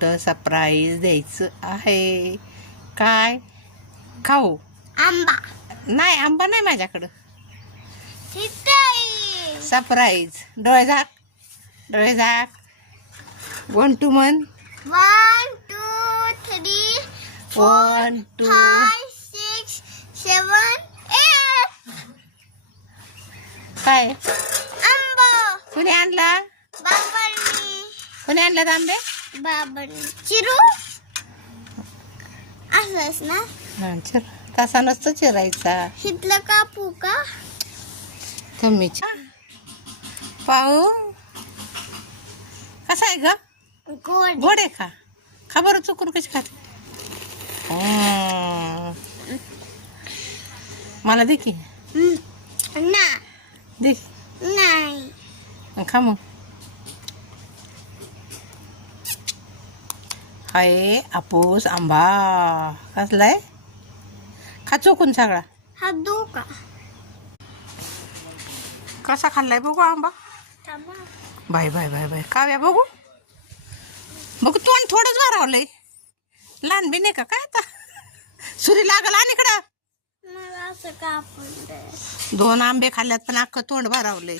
Surprise द्यायचं आहे. काय खाऊ? आंबा नाही, आंबा नाही माझ्याकडं. हिताई सरप्राईज. डोळे झाक, डोळे झाक. 1 2 म्हण. 1 2 3 1 2. 5 6 7 8 काय आंबा कुणी आणला? बाबांनी कुणी आणला आंबे? बाबांनी चिरू असंच ना. चिर तसा नसतो चिरायचा. हितलं कापू का? कमी पाहू कसा आहे ग? गोड गोड आहे का? खा बरं चुकून कशी खाते. मला दे की. ना दे नाही खा मग. हाय आपूस आंबा कसलाय? खा चुकून सगळा. हा दू का? कसा खाल्लाय बघू आंबा. Bye bye bye bye Kavya बघू बघू. तू आणि थोडंच भरावलंय. लहान बी नाही का काय आता? सुरी लागल आणि इकडं. मला असं कापून दे. 2 आंबे खाल्ल्यात पण अख्खं तोंड भरावलंय.